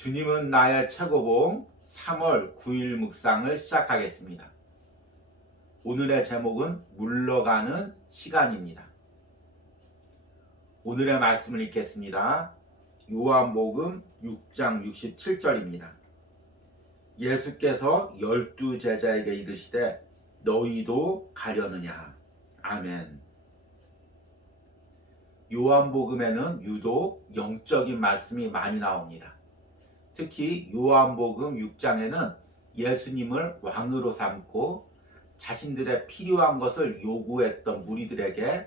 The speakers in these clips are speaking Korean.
주님은 나의 최고봉 3월 9일 묵상을 시작하겠습니다. 오늘의 제목은 물러가는 시간입니다. 오늘의 말씀을 읽겠습니다. 요한복음 6장 67절입니다. 예수께서 12 제자에게 이르시되 너희도 가려느냐. 아멘. 요한복음에는 유독 영적인 말씀이 많이 나옵니다. 특히 요한복음 6장에는 예수님을 왕으로 삼고 자신들의 필요한 것을 요구했던 무리들에게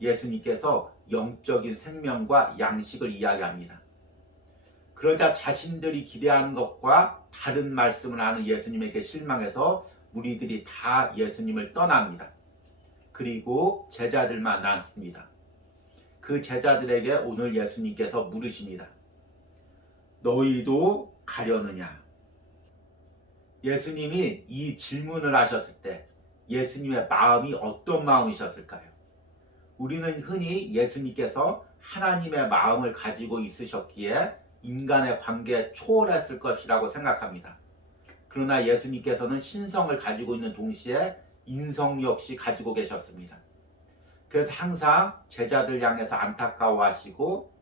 예수님께서 영적인 생명과 양식을 이야기합니다. 그러자 자신들이 기대하는 것과 다른 말씀을 하는 예수님에게 실망해서 무리들이 다 예수님을 떠납니다. 그리고 제자들만 남습니다. 그 제자들에게 오늘 예수님께서 물으십니다. 너희도 가려느냐? 예수님이 이 질문을 하셨을 때 예수님의 마음이 어떤 마음이셨을까요? 우리는 흔히 예수님께서 하나님의 마음을 가지고 있으셨기에 인간의 관계에 초월했을 것이라고 생각합니다. 그러나 예수님께서는 신성을 가지고 있는 동시에 인성 역시 가지고 계셨습니다. 그래서 항상 제자들 향해서 안타까워하시고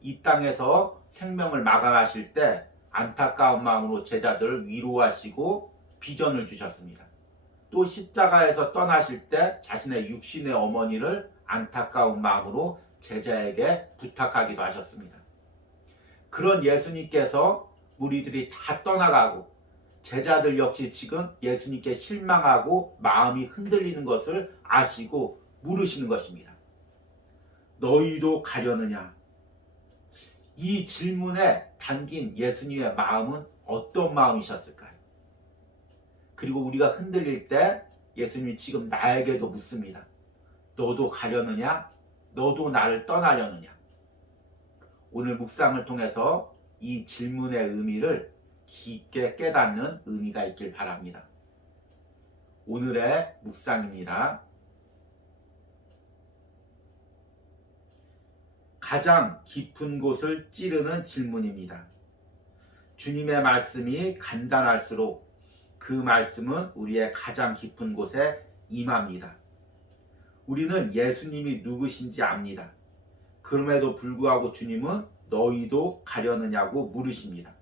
이 땅에서 생명을 마감하실 때 안타까운 마음으로 제자들을 위로하시고 비전을 주셨습니다. 또 십자가에서 떠나실 때 자신의 육신의 어머니를 안타까운 마음으로 제자에게 부탁하기도 하셨습니다. 그런 예수님께서 무리들이 다 떠나가고 제자들 역시 지금 예수님께 실망하고 마음이 흔들리는 것을 아시고 물으시는 것입니다. 너희도 가려느냐? 이 질문에 담긴 예수님의 마음은 어떤 마음이셨을까요? 그리고 우리가 흔들릴 때 예수님이 지금 나에게도 묻습니다. 너도 가려느냐? 너도 나를 떠나려느냐? 오늘 묵상을 통해서 이 질문의 의미를 깊게 깨닫는 의미가 있길 바랍니다. 오늘의 묵상입니다. 가장 깊은 곳을 찌르는 질문입니다. 주님의 말씀이 간단할수록 그 말씀은 우리의 가장 깊은 곳에 임합니다. 우리는 예수님이 누구신지 압니다. 그럼에도 불구하고 주님은 너희도 가려느냐고 물으십니다.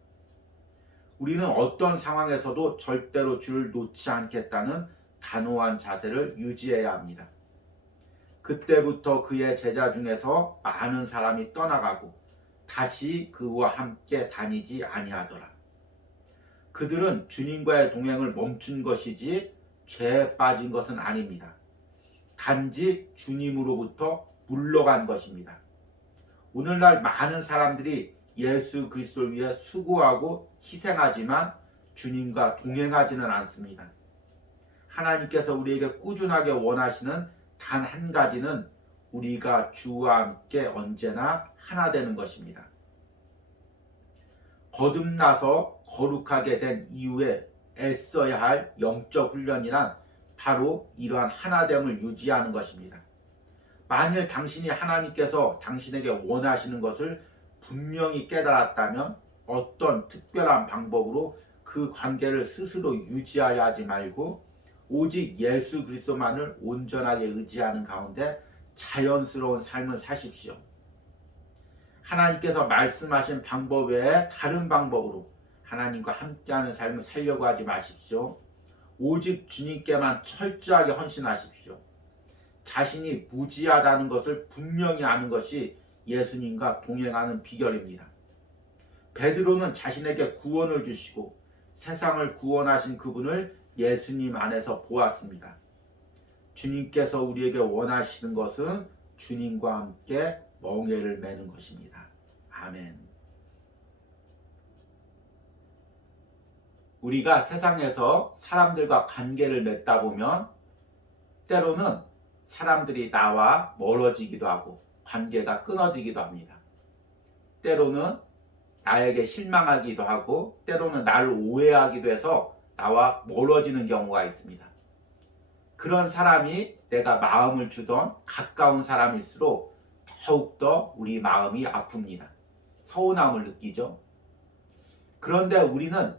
우리는 어떤 상황에서도 절대로 주를 놓지 않겠다는 단호한 자세를 유지해야 합니다. 그때부터 그의 제자 중에서 많은 사람이 떠나가고 다시 그와 함께 다니지 아니하더라. 그들은 주님과의 동행을 멈춘 것이지 죄에 빠진 것은 아닙니다. 단지 주님으로부터 물러간 것입니다. 오늘날 많은 사람들이 예수 그리스도를 위해 수고하고 희생하지만 주님과 동행하지는 않습니다. 하나님께서 우리에게 꾸준하게 원하시는 단 한 가지는 우리가 주와 함께 언제나 하나 되는 것입니다. 거듭나서 거룩하게 된 이후에 애써야 할 영적 훈련이란 바로 이러한 하나됨을 유지하는 것입니다. 만일 당신이 하나님께서 당신에게 원하시는 것을 분명히 깨달았다면 어떤 특별한 방법으로 그 관계를 스스로 유지하려 하지 말고 오직 예수 그리스도만을 온전하게 의지하는 가운데 자연스러운 삶을 사십시오. 하나님께서 말씀하신 방법 외에 다른 방법으로 하나님과 함께하는 삶을 살려고 하지 마십시오. 오직 주님께만 철저하게 헌신하십시오. 자신이 무지하다는 것을 분명히 아는 것이 예수님과 동행하는 비결입니다. 베드로는 자신에게 구원을 주시고 세상을 구원하신 그분을 예수님 안에서 보았습니다. 주님께서 우리에게 원하시는 것은 주님과 함께 멍에를 매는 것입니다. 아멘. 우리가 세상에서 사람들과 관계를 맺다 보면 때로는 사람들이 나와 멀어지기도 하고 관계가 끊어지기도 합니다. 때로는 나에게 실망하기도 하고 때로는 나를 오해하기도 해서 나와 멀어지는 경우가 있습니다. 그런 사람이 내가 마음을 주던 가까운 사람일수록 더욱더 우리 마음이 아픕니다. 서운함을 느끼죠. 그런데 우리는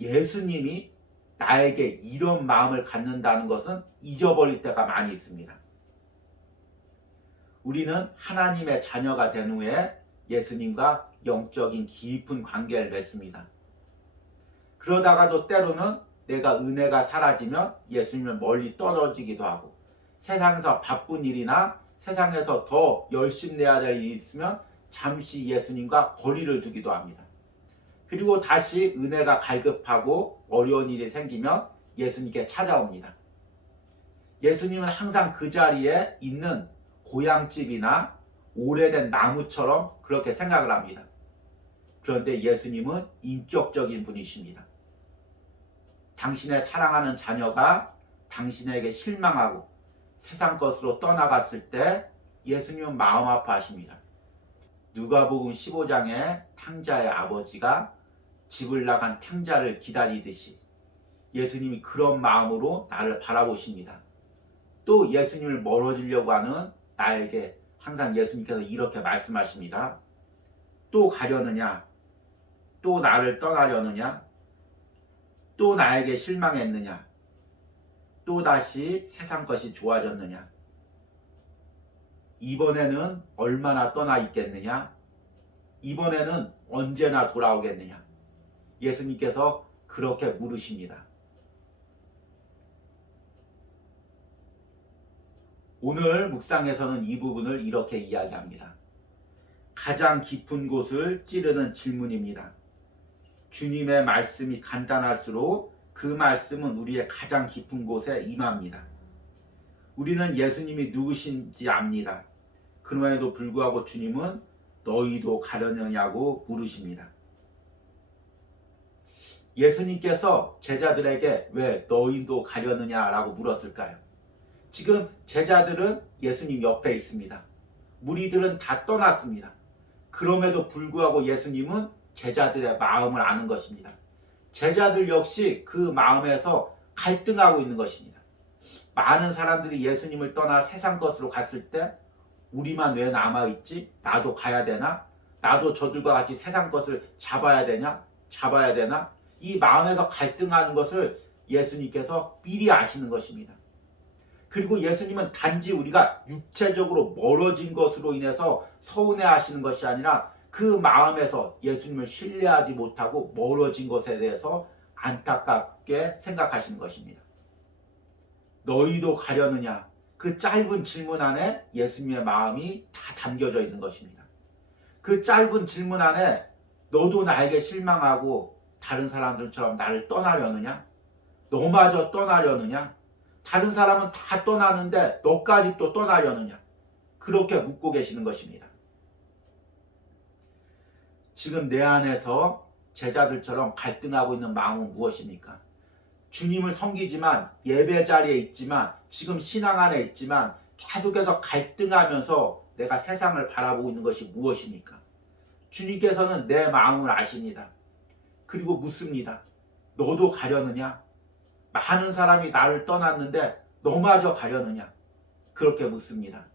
예수님이 나에게 이런 마음을 갖는다는 것은 잊어버릴 때가 많이 있습니다. 우리는 하나님의 자녀가 된 후에 예수님과 영적인 깊은 관계를 맺습니다. 그러다가도 때로는 내가 은혜가 사라지면 예수님을 멀리 떨어지기도 하고, 세상에서 바쁜 일이나 세상에서 더 열심히 내야 될 일이 있으면 잠시 예수님과 거리를 두기도 합니다. 그리고 다시 은혜가 갈급하고 어려운 일이 생기면 예수님께 찾아옵니다. 예수님은 항상 그 자리에 있는 고향집이나 오래된 나무처럼 그렇게 생각을 합니다. 그런데 예수님은 인격적인 분이십니다. 당신의 사랑하는 자녀가 당신에게 실망하고 세상 것으로 떠나갔을 때 예수님은 마음 아파하십니다. 누가복음 15장에 탕자의 아버지가 집을 나간 탕자를 기다리듯이 예수님이 그런 마음으로 나를 바라보십니다. 또 예수님을 멀어지려고 하는 나에게 항상 예수님께서 이렇게 말씀하십니다. 또 가려느냐? 또 나를 떠나려느냐? 또 나에게 실망했느냐? 또 다시 세상 것이 좋아졌느냐? 이번에는 얼마나 떠나 있겠느냐? 이번에는 언제나 돌아오겠느냐? 예수님께서 그렇게 물으십니다. 오늘 묵상에서는 이 부분을 이렇게 이야기합니다. 가장 깊은 곳을 찌르는 질문입니다. 주님의 말씀이 간단할수록 그 말씀은 우리의 가장 깊은 곳에 임합니다. 우리는 예수님이 누구신지 압니다. 그럼에도 불구하고 주님은 너희도 가려느냐고 물으십니다. 예수님께서 제자들에게 왜 너희도 가려느냐라고 물었을까요? 지금 제자들은 예수님 옆에 있습니다. 무리들은 다 떠났습니다. 그럼에도 불구하고 예수님은 제자들의 마음을 아는 것입니다. 제자들 역시 그 마음에서 갈등하고 있는 것입니다. 많은 사람들이 예수님을 떠나 세상 것으로 갔을 때 우리만 왜 남아있지? 나도 가야 되나? 나도 저들과 같이 세상 것을 잡아야 되냐? 잡아야 되나? 이 마음에서 갈등하는 것을 예수님께서 미리 아시는 것입니다. 그리고 예수님은 단지 우리가 육체적으로 멀어진 것으로 인해서 서운해하시는 것이 아니라 그 마음에서 예수님을 신뢰하지 못하고 멀어진 것에 대해서 안타깝게 생각하시는 것입니다. 너희도 가려느냐? 그 짧은 질문 안에 예수님의 마음이 다 담겨져 있는 것입니다. 그 짧은 질문 안에 너도 나에게 실망하고 다른 사람들처럼 나를 떠나려느냐? 너마저 떠나려느냐? 다른 사람은 다 떠나는데 너까지 또 떠나려느냐? 그렇게 묻고 계시는 것입니다. 지금 내 안에서 제자들처럼 갈등하고 있는 마음은 무엇입니까? 주님을 섬기지만 예배 자리에 있지만 지금 신앙 안에 있지만 계속해서 갈등하면서 내가 세상을 바라보고 있는 것이 무엇입니까? 주님께서는 내 마음을 아십니다. 그리고 묻습니다. 너도 가려느냐? 많은 사람이 나를 떠났는데 너마저 가려느냐? 그렇게 묻습니다.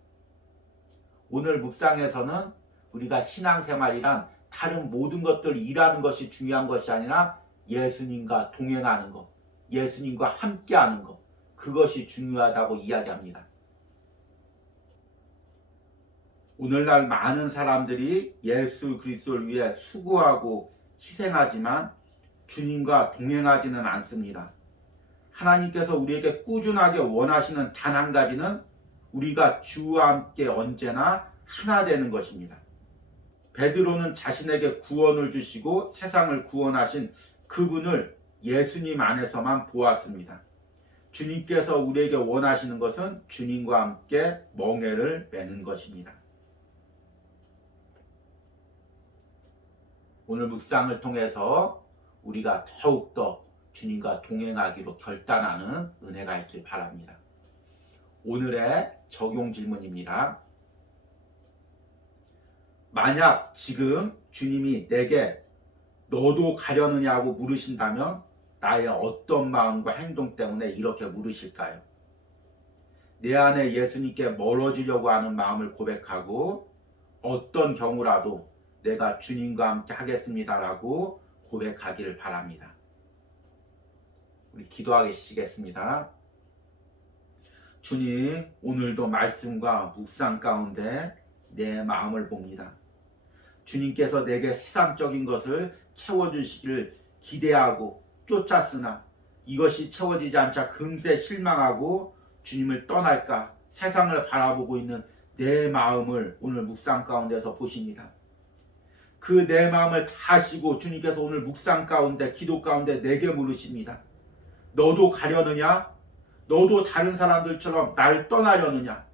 오늘 묵상에서는 우리가 신앙생활이란 다른 모든 것들 일하는 것이 중요한 것이 아니라 예수님과 동행하는 것, 예수님과 함께하는 것, 그것이 중요하다고 이야기합니다. 오늘날 많은 사람들이 예수 그리스도를 위해 수고하고 희생하지만 주님과 동행하지는 않습니다. 하나님께서 우리에게 꾸준하게 원하시는 단 한 가지는 우리가 주와 함께 언제나 하나 되는 것입니다. 베드로는 자신에게 구원을 주시고 세상을 구원하신 그분을 예수님 안에서만 보았습니다. 주님께서 우리에게 원하시는 것은 주님과 함께 멍에를 매는 것입니다. 오늘 묵상을 통해서 우리가 더욱더 주님과 동행하기로 결단하는 은혜가 있길 바랍니다. 오늘의 적용 질문입니다. 만약 지금 주님이 내게 너도 가려느냐고 물으신다면 나의 어떤 마음과 행동 때문에 이렇게 물으실까요? 내 안에 예수님께 멀어지려고 하는 마음을 고백하고 어떤 경우라도 내가 주님과 함께 하겠습니다라고 고백하기를 바랍니다. 우리 기도하시겠습니다. 주님, 오늘도 말씀과 묵상 가운데 내 마음을 봅니다. 주님께서 내게 세상적인 것을 채워주시기를 기대하고 쫓았으나 이것이 채워지지 않자 금세 실망하고 주님을 떠날까 세상을 바라보고 있는 내 마음을 오늘 묵상 가운데서 보십니다. 그 내 마음을 다 아시고 주님께서 오늘 묵상 가운데 기도 가운데 내게 물으십니다. 너도 가려느냐? 너도 다른 사람들처럼 나를 떠나려느냐?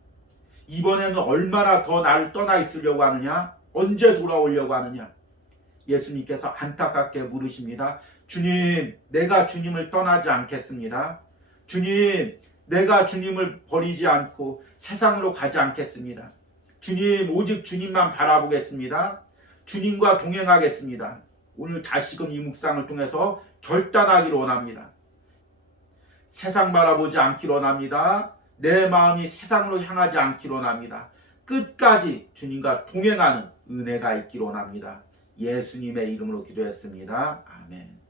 이번에는 얼마나 더 나를 떠나 있으려고 하느냐? 언제 돌아오려고 하느냐? 예수님께서 안타깝게 물으십니다. 주님, 내가 주님을 떠나지 않겠습니다. 주님, 내가 주님을 버리지 않고 세상으로 가지 않겠습니다. 주님, 오직 주님만 바라보겠습니다. 주님과 동행하겠습니다. 오늘 다시금 이 묵상을 통해서 결단하기를 원합니다. 세상 바라보지 않기를 원합니다. 내 마음이 세상으로 향하지 않기를 원합니다. 끝까지 주님과 동행하는 은혜가 있기를 원합니다. 예수님의 이름으로 기도했습니다. 아멘.